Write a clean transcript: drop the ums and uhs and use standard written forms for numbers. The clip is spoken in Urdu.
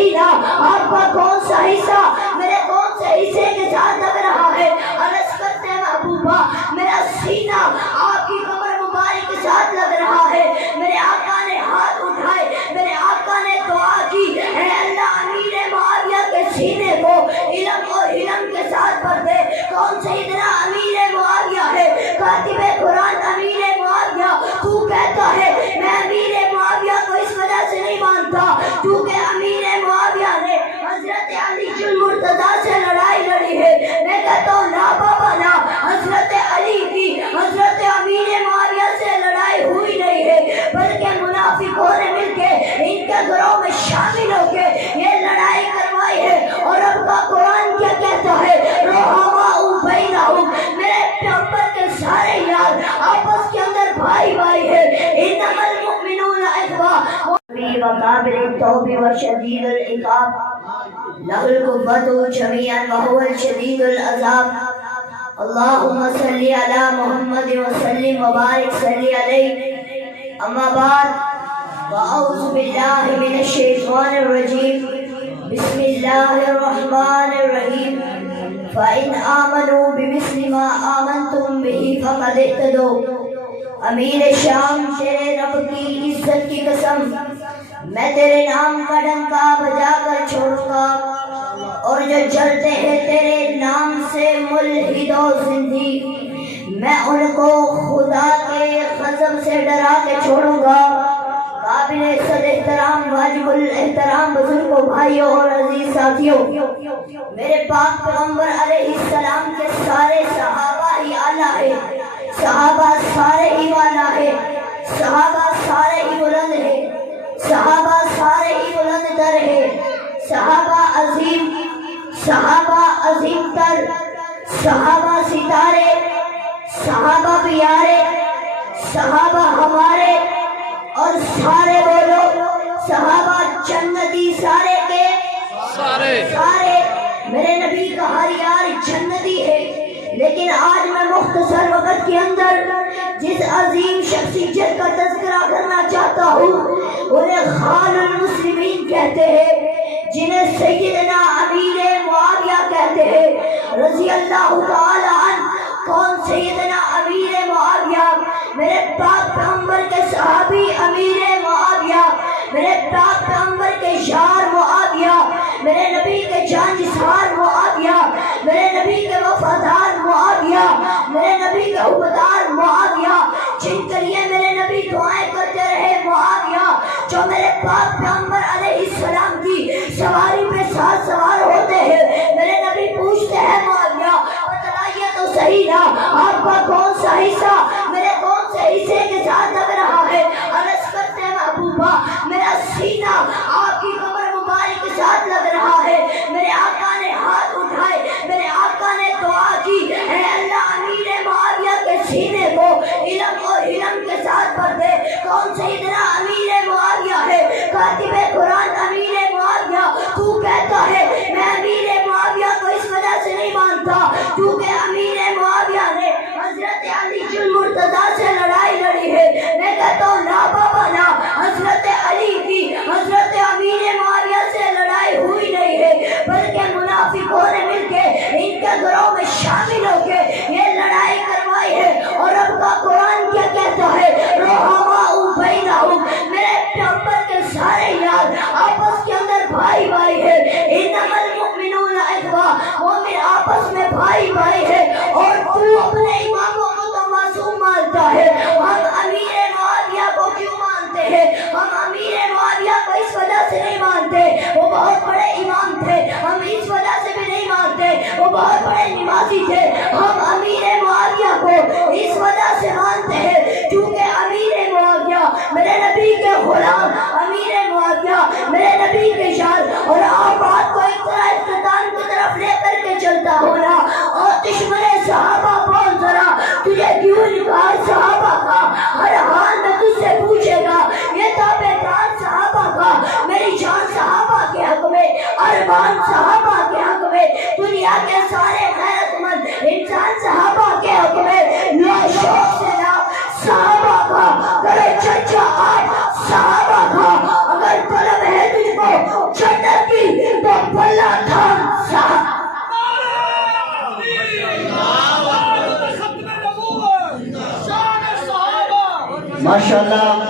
صحیح نہ آپ کا کون سا حصہ میرے کون سے حصے کے ساتھ لگ رہا ہے؟ عرض کرتے ہیں محبوبہ میرا سینہ آپ کی کمر مبارک کے ساتھ لگ رہا ہے۔ میرے آقا نے ہاتھ اٹھائے، میرے آقا نے دعا کی، اے اللہ امیر معاویہ کے سینے کو علم اور علم کے ساتھ بھر دے۔ کون سیدنا امیر معاویہ ہے؟ کاتب قرآن امیر معاویہ۔ تو کہتا ہے میں امیر معاویہ کو اس وجہ سے نہیں مانتا کیونکہ امیر معاویہ نے حضرت علی المرتضیٰ سے لڑائی لڑی ہے۔ میں کہتا ہوں نا بابا نا، حضرت علی کی حضرت امیر معاویہ سے لڑائی ہوئی نہیں ہے، بلکہ منافقوں نے مل کے ان کے گروہ میں شامل ہو کے یہ لڑائی کروائی ہے۔ اور اب کا قرآن کیا کہتا ہے؟ رحماء بینہم، میرے پیغمبر کے سارے یار آپس کے اندر بھائی بھائی ہے۔ انما المؤمنون اخوہ وقابل التوب وشدید العقاب لہ القوة جمیعا وہو الشدید العذاب۔ اللہم صلی علی محمد وسلم وبارک صلی علیہ۔ اما بعد واعوذ باللہ من الشیطان الرجیم، بسم اللہ الرحمن الرحیم۔ فَإِنْ آمَنُوا بِمِثْلِ مَا آمَنْتُمْ بِهِ فَقَدِ اهْتَدَوْا۔ امیر شام تیرے رب کی عزت کی قسم، میں تیرے نام کا ڈنکا بجا کر چھوڑوں گا، اور جو جلتے ہیں تیرے نام سے ملحد و زندی، میں ان کو خدا کے غضب سے ڈرا کے چھوڑوں گا۔ قابل صد احترام واجب الاحترام بزرگوں، بھائیوں اور عزیز ساتھیوں، میرے پاک پیغمبر علیہ السلام کے سارے صحابہ ہی اعلیٰ ہیں، صحابہ سارے ہی والا ہے، صحابہ سارے ہی بلند ہے، صحابہ سارے ہی بلند تر ہے، صحابہ عظیم تر، صحابہ ستارے، صحابہ پیارے، صحابہ ہمارے، اور سارے بولو صحابہ جنتی، سارے کے سارے میرے نبی کا ہر یار جنتی ہے۔ لیکن آج میں مختصر وقت کے اندر جس عظیم شخصیت کا تذکرہ کرنا چاہتا ہوں انہیں خال المسلمین کہتے ہیں، جنہیں سیدنا امیر معاویہ کہتے ہیں رضی اللہ تعالی عنہ۔ کون سیدنا امیر معاویہ؟ میرے پاک پیغمبر کے صحابی امیر معاویہ، میرے پاک پیغمبر کے یار معاویہ، میرے نبی کے جانثار معاویہ، میرے نبی کے وفادار معاویہ، میرے نبی کے عہدیدار معاویہ، جن کے لیے میرے نبی دعائیں کرتے رہے معاویہ، جو میرے پاک پیغمبر علیہ السلام کی سواری پہ ساتھ سوار ہوتے ہیں۔ میرے نبی پوچھتے ہیں معاویہ بتلائیے تو صحیح نا آپ کا کون سا حصہ میرے کون سے حصے کے ساتھ لگ رہا ہے؟ عرض کرتے ہیں محبوبہ میرا سینہ آپ کی کمر مبارک کے ساتھ لگ رہا ہے۔ میرے آقا نے ہاتھ اٹھائے، میرے آقا نے دعا کی، اے اللہ امیر معاویہ کے سینے کو علم اور علم کے ساتھ بھر دے۔ کون سیدنا امیر معاویہ ہے؟ کاتب قرآن امیر معاویہ۔ تو کہتا ہے میں امیر معاویہ کو اس وجہ سے نہیں مانتا کیونکہ امیر معاویہ نے حضرت علی المرتضیٰ سے لڑائی لڑی ہے۔ میں کہتا ہوں نا بابا نا، حضرت علی کی حضرت امیر معاویہ سے لڑائی ہوئی نہیں ہے، بلکہ منافقوں نے مل کے ان کے گروہ میں شامل ہو کے یہ لڑائی کروائی ہے۔ اور اب کا قرآن کیا کہتا ہے؟ رحماء بینہم، میرے پیغمبر کے سارے یار آپس کے اندر بھائی بھائی ہے۔ انما المؤمنون اخوہ، مومن آپس میں بھائی بھائی ہے۔ اور تو اپنے اماموں کو تو معصوم مانتا ہے، ہم امیر معاویہ کو کیوں مانتے ہیں؟ ہم امیر معاویہ کو اس وجہ سے نہیں مانتے وہ بہت بڑے امام تھے، ہم اس وجہ سے بھی نہیں مانتے وہ بہت بڑے نمازی تھے، ہم امیر معاویہ کو اس وجہ سے مانتے ہیں کیونکہ امیر معاویہ میرے نبی کے غلام، امیر معاویہ میرے نبی کے یار۔ اور آپ بات کو ایک طرح اختتام کی طرف لے کر کے چلتا ہونا، اور دشمن صحابہ بول ذرا تجھے کیوں انکار صحابہ کا؟ ہر حال میں تجھ سے پوچھے گا یہ تابعدار صحابہ کا، میری جان صحابہ کے حق میں، ارمان صحابہ کے حق میں، دنیا کے سارے غیرت مند انسان صحابہ کے حق میں۔ لا شوق سے نا صحابہ کا، کرے چرچا آج صحابہ کا، اگر طلب ہے تجھ کو حیدر کی تو بلا تھا صحابہ. ماشاءاللہ